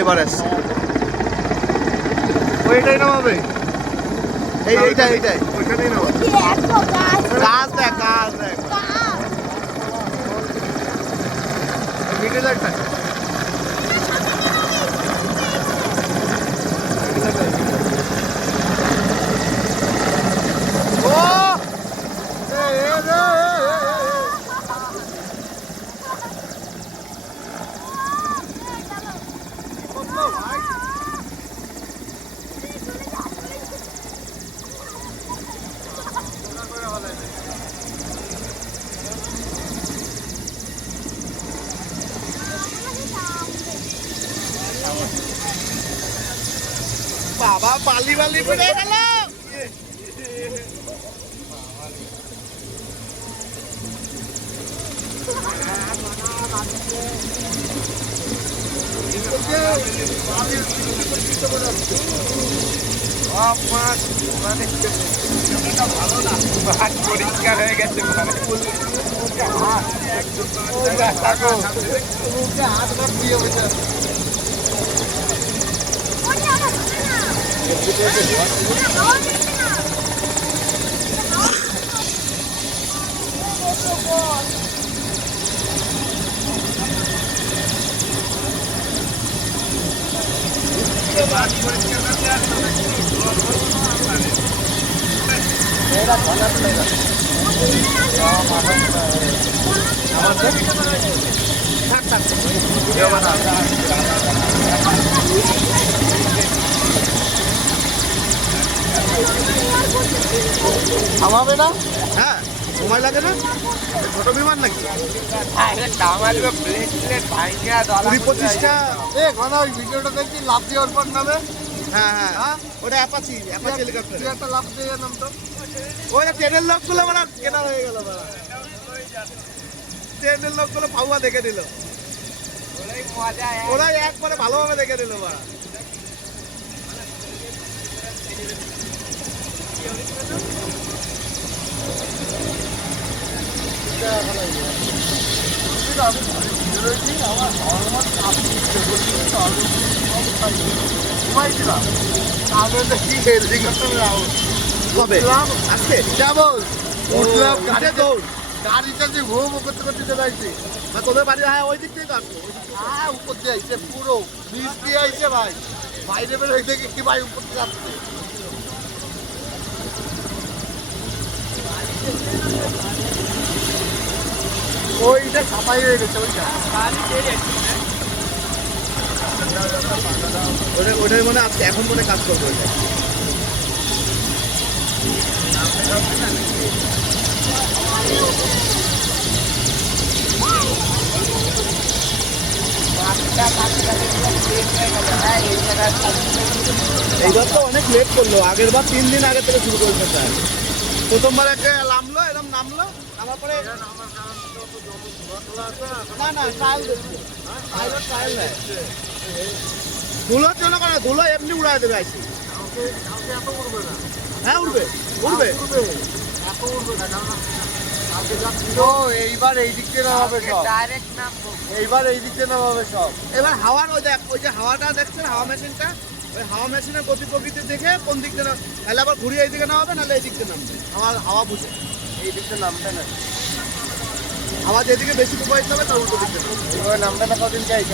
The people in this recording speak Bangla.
এবার আসছে ওইটাই নামাবে এইটাই ওইখানেই নামাবে গাছ দেখ মিটে দেখ বাবা বালি পড়ে গেল ভালো না পরিষ্কার হয়ে গেছে থামাবে না হ্যাঁ সময় লাগে না ছোট বিমান নাকি 20-25টা ওই ভিডিওটা দেখছি লাভ দেওয়ার পর নামে হ্যাঁ ওটা অ্যাপাচি হেলিকপ্টার একটা লাভ দিয়ে নাম তো ওই ট্রেনের লোকগুলো মানে কেনা হয়ে গেল ট্রেনের লোকগুলো পাউয়া দেখে দিল ওরা একবারে ভালোভাবে দেখে দিল বাড়া কবে আজকে যাবো উঠলাম গাড়িটা যে ভো করতে করতে চলে আসছি তোদের বাড়ি হ্যাঁ ওই দিক থেকে আসবো হ্যাঁ উপর দিয়ে আইছে পুরো নিচ দিয়ে আইছে ভাই বাইরে বের হয়ে দেখি কি ভাই উপর দিয়ে আসছে ওইটা সাফাই হয়ে গেছে ওটাই মনে আজকে এখন মনে কাজ করবো এইবার তো অনেক লেট করলো আগের বার 3 দিন আগে থেকে শুরু করেছে স্যার প্রথমবার একটা নামলো এরকম নামলো নামার পরে না ট্রায়াল ধুলোর জন্য কেন ধুলো এমনি উড়াই দেবে আইসি হ্যাঁ উড়বে এইবার এই দিক দিয়ে নামাবে সব এইবার এই দিক দিয়ে নামাবে সব এবার হাওয়ার ওই যে হাওয়াটা দেখছেন হাওয়া মেশিনটা ওই হাওয়া মেশিনের গতি প্রকৃতি দেখে কোন দিক দিয়ে তাহলে আবার ঘুরিয়ে এই দিকে নামাবে নাহলে এই দিক দিয়ে নামবে হাওয়া বুঝে এই দিক দিয়ে নামবে না হাওয়া যেদিকে বেশি প্রবাহিত হবে তার উল্টো দিক দিয়ে নামবে না কদিন যাই